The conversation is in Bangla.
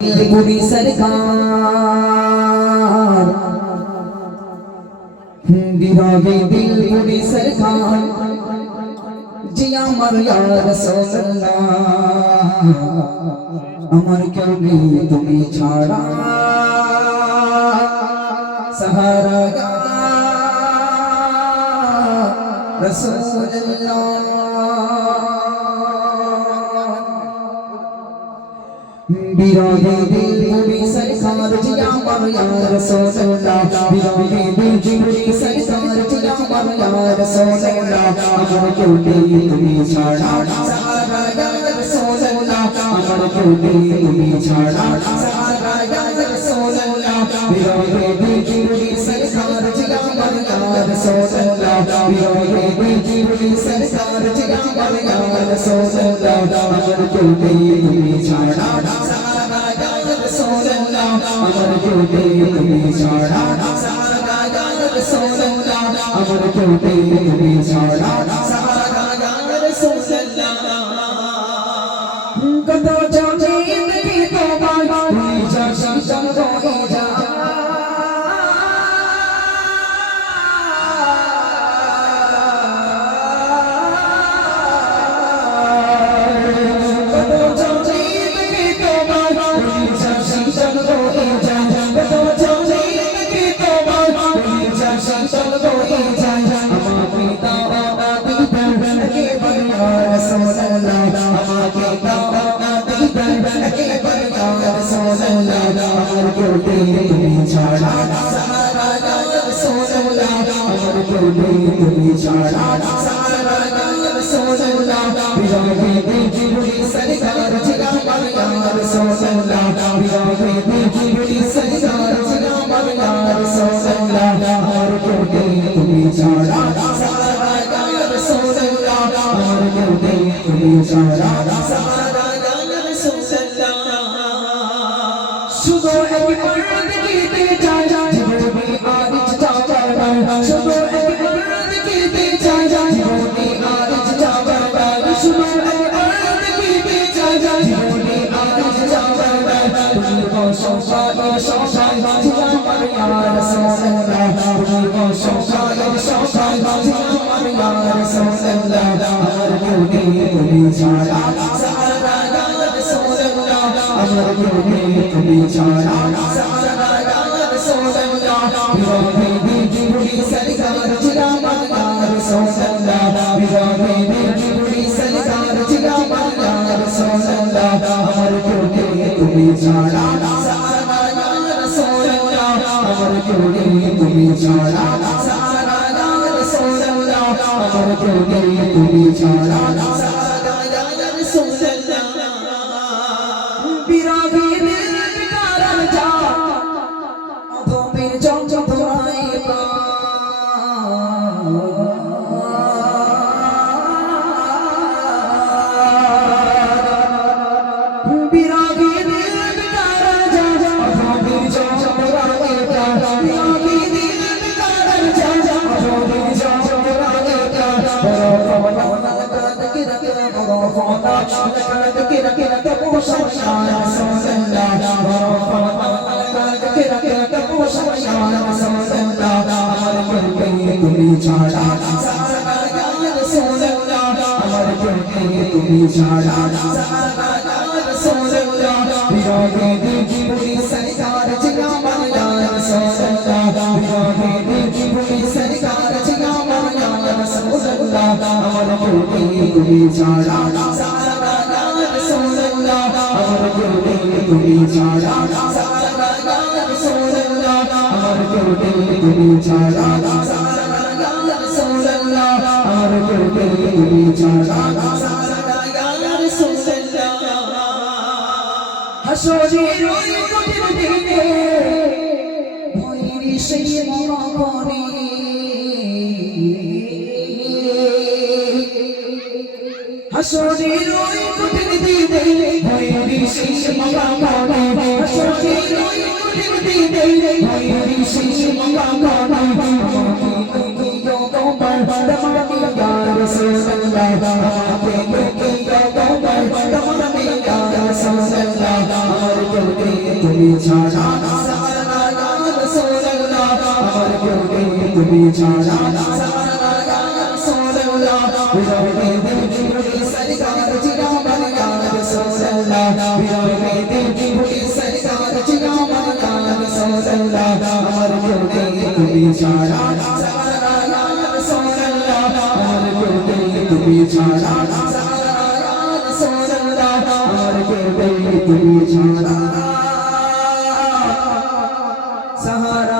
पूरी सरकार बिरागे दिल पूरी सरकार जिया मर या रसूल अल्लाह अमर क्यों नहीं तुम्हें छाड़ा सहारा या रसूल अल्लाह बिरागे दिल पूरी सरकार जिया मर या रसूल अल्लाह बिरागे दिल पूरी सरकार जिया मर या रसूल अल्लाह अमर क्यों नहीं तुम्हें छाड़ा सहारा या रसूल अल्लाह अमर क्यों नहीं तुम्हें छाड़ा सहारा या रसूल अल्लाह बिरागे दिल पूरी सरकार जिया मर या रसूल अल्लाह बिरागे दिल पूरी सरकार जिया मर या रसूल अल्लाह अमर क्यों नहीं तुम्हें छाड़ा अमर क्यों तुम्हें छाड़ा सहारा या रसूल अल्लाह अमर क्यों तुम्हें छाड़ा सहारा या रसूल अल्लाह कतो जाने की तौबा हुई जा शीशम रोई जा शुद्ध एक मर्द की तेजा जीवनी आरिच जावर शुद्ध एक मर्द की तेजा जीवनी आरिच जावर शुद्ध एक मर्द की तेजा जीवनी आरिच जावर तुझको शोभा जिया मर या रसूल अल्लाह तुझको शोभा जिया मर या रसूल अल्लाह अमर क्यों नहीं तुम्हें छाड़ा सहारा या रसूल अल्लाह अमर क्यों नहीं तुम्हें छाड़ा सहारा या रसूल अल्लाह बिरागे दिल पूरी सरकार जिया मर या रसूल अल्लाह बिरागे दिल पूरी सरकार जिया मर या रसूल अल्लाह अमर क्यों नहीं तुम्हें छाड़ा सहारा या रसूल अल्लाह अमर क्यों नहीं तुम्हें छाड़ा सहारा या रसूल अल्लाह अमर क्यों नहीं तुम्हें छाड़ा सहारा या रसूल अल्लाह बिरागे दिल कारण जा तो फिर जाऊं तुम्हारे बिरागे दिल कारण जा तो फिर जाऊं तुम्हारे बिरागे दिल कारण जा तो फिर जाऊं तुम्हारे तुम्हें छाड़ा सहारा या रसूल अल्लाह अमर क्यों नहीं तुम्हें छाड़ा सहारा या रसूल अल्लाह बिरागे दिल पूरी सरकार जिया मर या रसूल अल्लाह बिरागे दिल पूरी सरकार जिया मर या रसूल अल्लाह अमर क्यों नहीं तुम्हें छाड़ा सहारा या रसूल अल्लाह अमर क्यों नहीं तुम्हें छाड़ा सहारा या रसूल अल्लाह अमर क्यों नहीं तुम्हें छाड़ा सहारा या रसूल अल्लाह अमर क्यों नहीं तुम्हें छाड़ा सहारा या रसूल अल्लाह हशोरी रोई कुटिर दिने भोईरी সেই মরণে हशोरी रोई कुटिर दिने भोईरी সেই মরণে हशोरी रोई कुटिर दिने भोईरी সেই মরণে रसूल अल्लाह রাসূলুল্লাহ আমার কেউ নেই তুমি ছাড়া সাহারা ইয়া রাসূলুল্লাহ আমার কেউ নেই তুমি ছাড়া সাহারা ইয়া রাসূলুল্লাহ বিরহে দিল সরকার জিরামান ইয়া রাসূলুল্লাহ বিরহে দিল সরকার জিরামান ইয়া রাসূলুল্লাহ আমার কেউ নেই তুমি ছাড়া সাহারা ইয়া রাসূলুল্লাহ আমার কেউ নেই তুমি ছাড়া সাহারা ইয়া রাসূলুল্লাহ আমার কেউ নেই তুমি ছাড়া সাহারা